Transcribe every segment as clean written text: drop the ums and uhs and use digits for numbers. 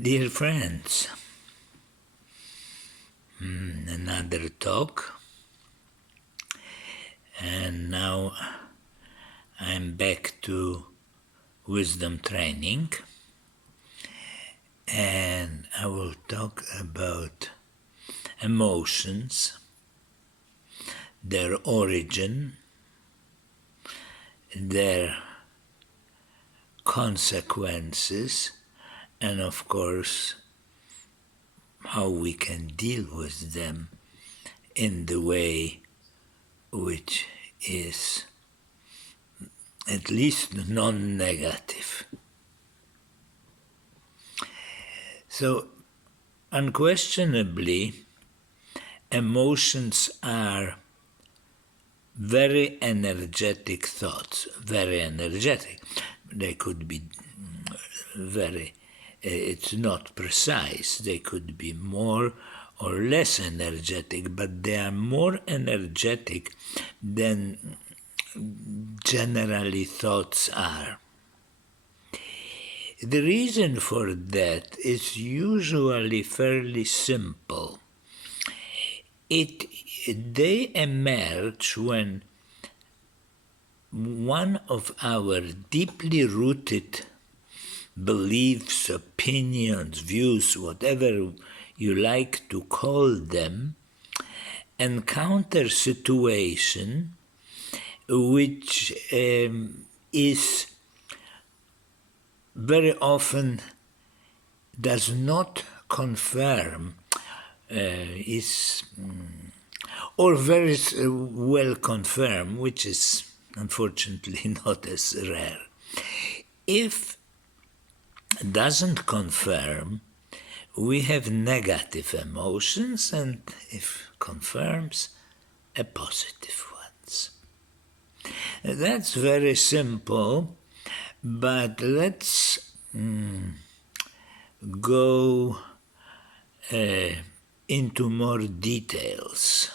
Dear friends, another talk, and now I'm back to wisdom training, and I will talk about emotions, their origin, their consequences, and of course, how we can deal with them in the way which is at least non-negative. So, unquestionably, emotions are very energetic thoughts, very energetic. They could be very, it's not precise, they could be more or less energetic, but they are more energetic than generally thoughts are. The reason for that is usually fairly simple. They emerge when one of our deeply rooted beliefs, opinions, views, whatever you like to call them, encounter situation which is very often does not confirm or very well confirmed, which is unfortunately not as rare. If it doesn't confirm, we have negative emotions, and if confirms, a positive ones. That's very simple, but let's go into more details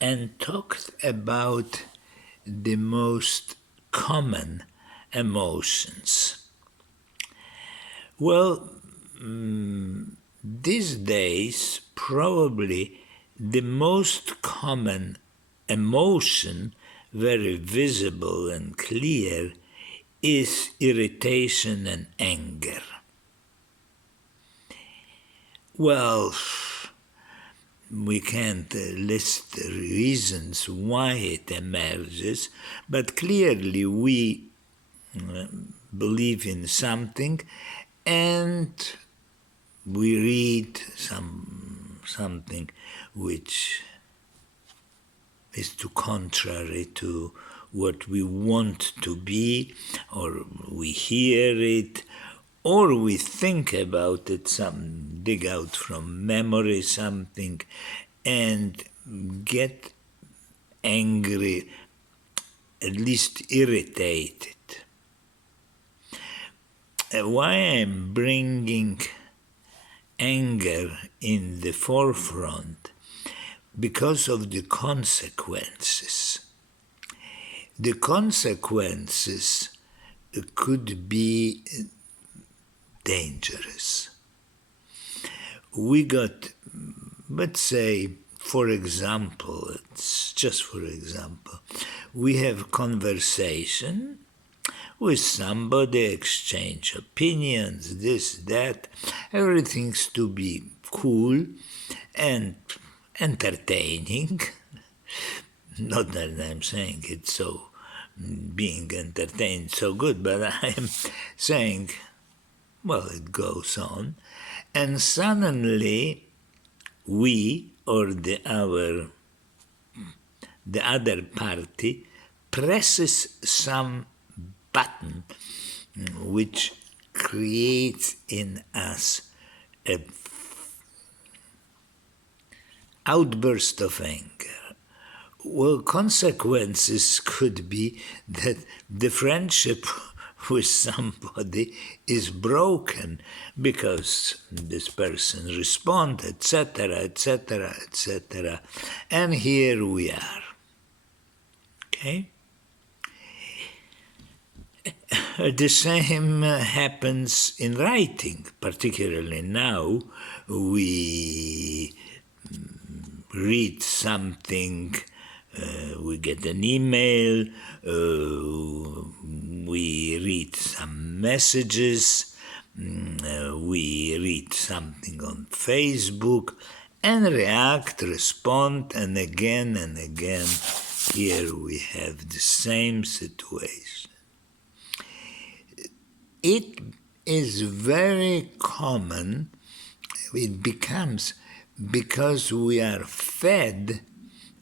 and talk about the most common emotions. Well, these days, probably the most common emotion, very visible and clear, is irritation and anger. Well, we can't list reasons why it emerges, but clearly we believe in something and we read something which is too contrary to what we want to be, or we hear it, or we think about it, dig out from memory something, and get angry, at least irritated. Why I'm bringing anger in the forefront? Because of the consequences. The consequences could be dangerous. We got, let's say, for example, it's just for example, we have conversation with somebody, exchange opinions, this, that, everything's to be cool and entertaining. Not that I'm saying it's so, being entertained so good, but I'm saying, well, it goes on, and suddenly we or the other party presses some button which creates in us an outburst of anger. Well, consequences could be that the friendship with somebody is broken because this person responded, etc., etc., etc. And here we are. Okay? The same happens in writing, particularly now. We read something, we get an email, we read some messages, we read something on Facebook and react, respond, and again, here we have the same situation. It is very common, it becomes, because we are fed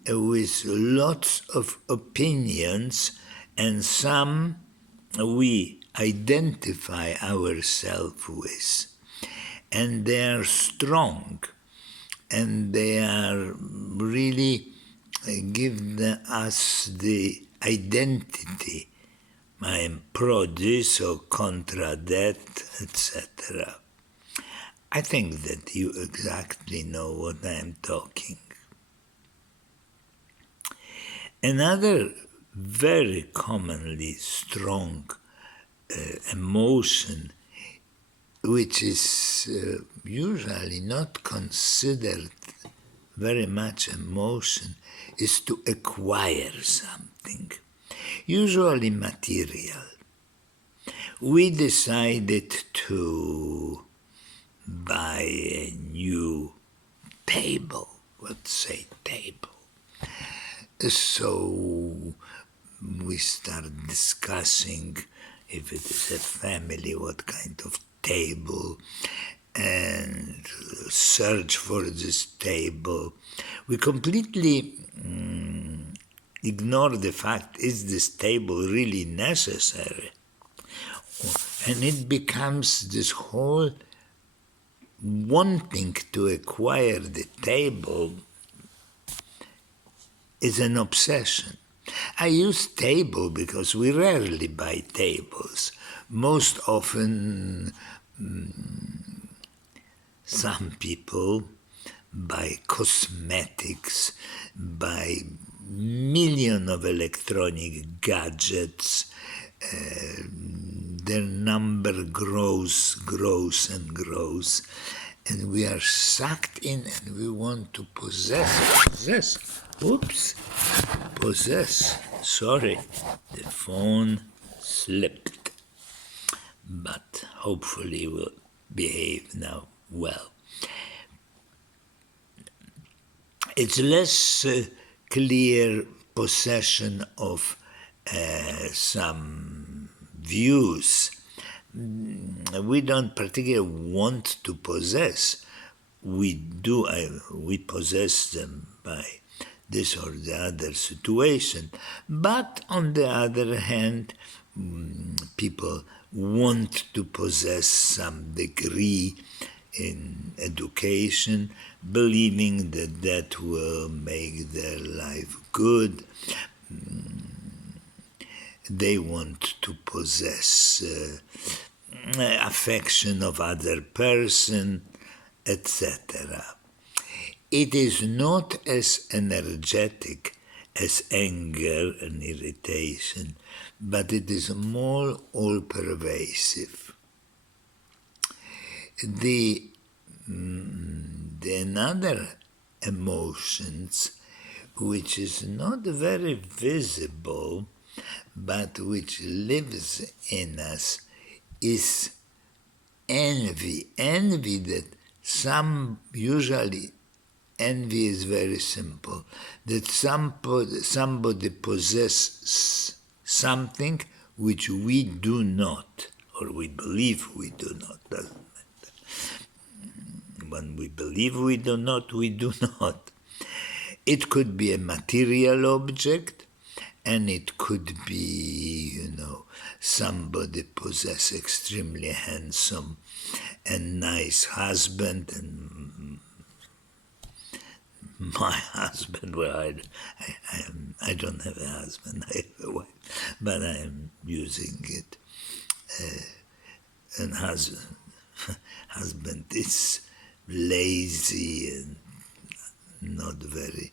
with lots of opinions, and some we identify ourselves with, and they are strong, and they are really give us the identity. I am pro this or contra that, etc. I think that you exactly know what I am talking. Another very commonly strong emotion, which is usually not considered very much emotion, is to acquire something, usually material. We decided to buy a new table, let's say table. So we start discussing, if it is a family, what kind of table, and search for this table. We completely ignore the fact, is this table really necessary? And it becomes this whole wanting to acquire the table is an obsession. I use table because we rarely buy tables. Most often, some people buy cosmetics, buy millions of electronic gadgets. Their number grows and grows, and we are sucked in, and we want to possess. Sorry, the phone slipped, but hopefully will behave now well. It's less clear possession of some views. We don't particularly want to possess. We possess them by this or the other situation. But on the other hand, people want to possess some degree in education, believing that that will make their life good. They want to possess affection of other person, etc. It is not as energetic as anger and irritation, but it is more all-pervasive. The another emotions, which is not very visible, but which lives in us, is envy. Envy that usually envy is very simple, that somebody possesses something which we do not, or we believe we do not, doesn't matter. When we believe we do not, we do not. It could be a material object, and it could be, somebody possess extremely handsome and nice husband, and my husband, well, I don't have a husband, I have a wife, but I am using it. And husband is lazy and not very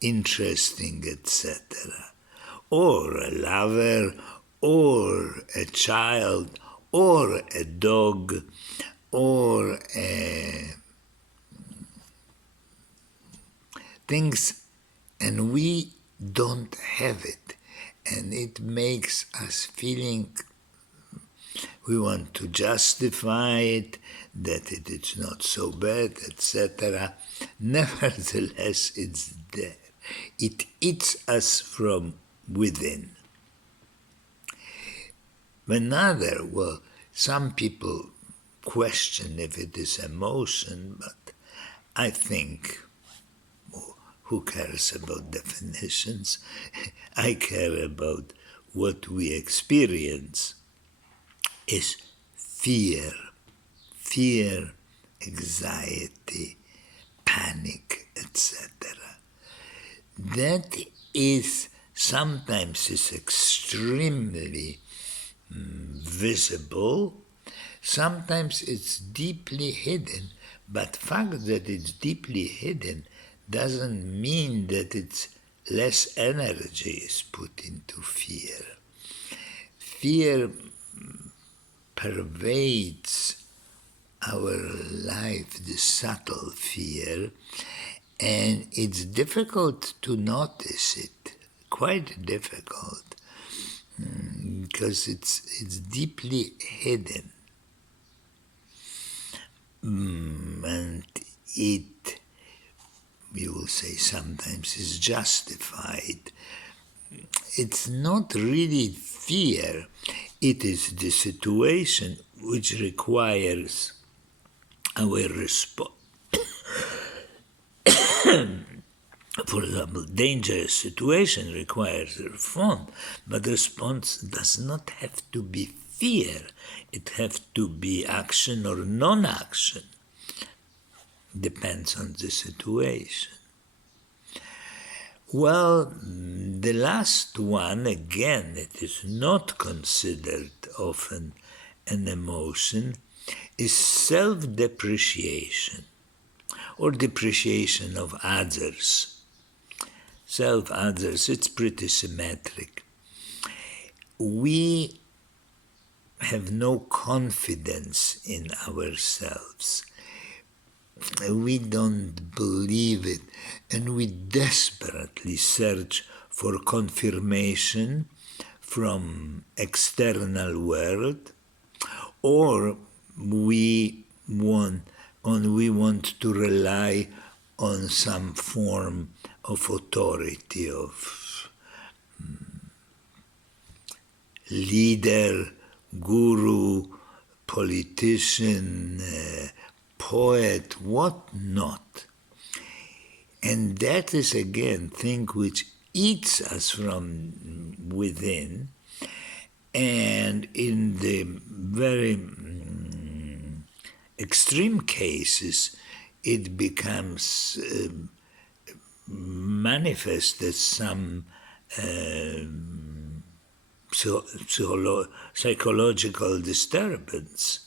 interesting, etc. Or a lover, or a child, or a dog, or things, and we don't have it. And it makes us feeling we want to justify it, that it is not so bad, etc. Nevertheless, it's there. It eats us from within. Some people question if it is emotion, but I think, who cares about definitions? I care about what we experience is fear, anxiety, panic, etc. That is sometimes extremely visible, sometimes it's deeply hidden, but fact that it's deeply hidden doesn't mean that it's less energy is put into fear. Fear pervades our life, the subtle fear, and it's difficult to notice it, quite difficult, because it's deeply hidden. And it, we will say sometimes, is justified. It's not really fear, it is the situation which requires our response. For example, dangerous situation requires a response, but the response does not have to be fear. It has to be action or non-action. Depends on the situation. Well, the last one, again, it is not considered often an emotion, is self-depreciation or depreciation of others. Self-others, it's pretty symmetric. We have no confidence in ourselves. We don't believe it, and we desperately search for confirmation from external world, or we want to rely on some form of authority, of leader, guru, politician, poet, what not. And that is again thing which eats us from within, and in the very extreme cases it becomes manifest as some psychological disturbance.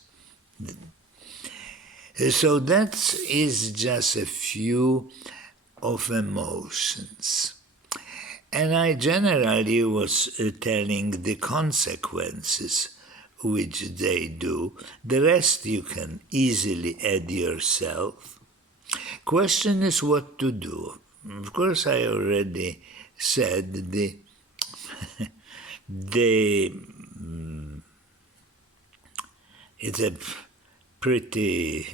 So that is just a few of emotions. And I generally was telling the consequences which they do. The rest you can easily add yourself. Question is what to do. Of course, I already said it's a pretty,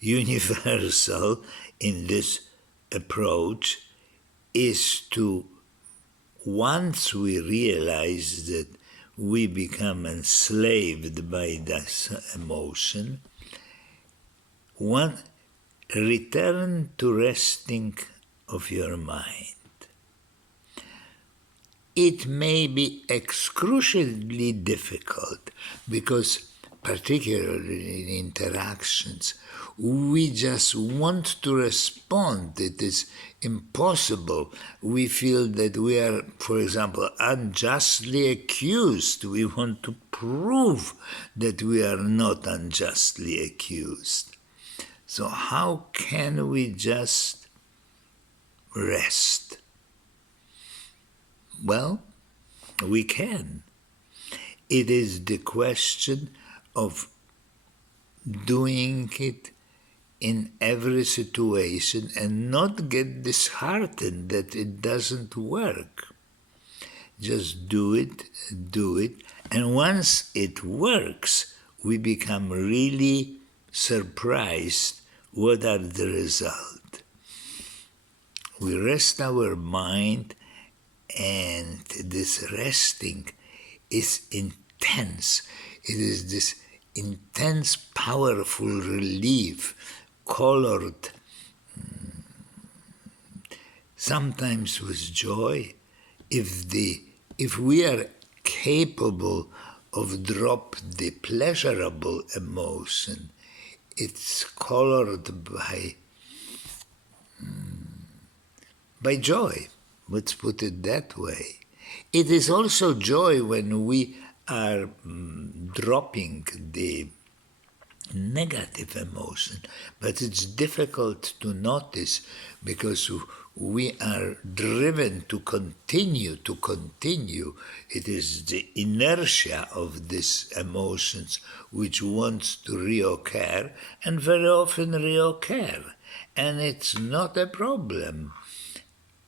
universal in this approach, is to, once we realize that we become enslaved by this emotion, return to resting of your mind. It may be excruciatingly difficult because, particularly in interactions, we just want to respond. It is impossible. We feel that we are, for example, unjustly accused. We want to prove that we are not unjustly accused. So how can we just rest? Well, we can. It is the question of doing it in every situation and not get disheartened that it doesn't work. Just do it, and once it works, we become really surprised what are the result. We rest our mind, and this resting is intense. It is this intense, powerful relief, colored sometimes with joy. If we are capable of drop the pleasurable emotion, it's colored by joy. Let's put it that way. It is also joy when we are dropping the negative emotion, but it's difficult to notice because we are driven to continue. It is the inertia of these emotions which wants to reoccur, and very often reoccur. And it's not a problem.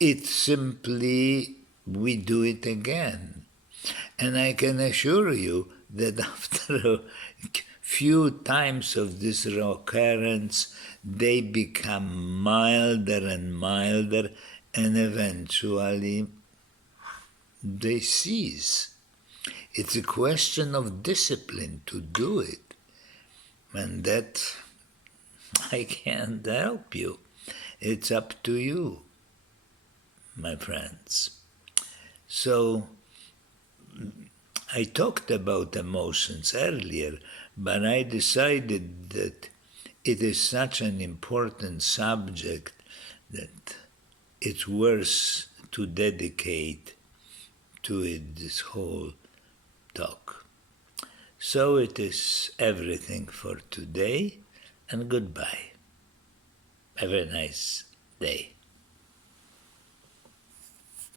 It's simply we do it again. And I can assure you that after a few times of this recurrence, they become milder and milder, and eventually they cease. It's a question of discipline to do it, and that I can't help you. It's up to you, my friends. So, I talked about emotions earlier, but I decided that it is such an important subject that it's worth to dedicate to it this whole talk. So it is everything for today, and goodbye. Have a nice day.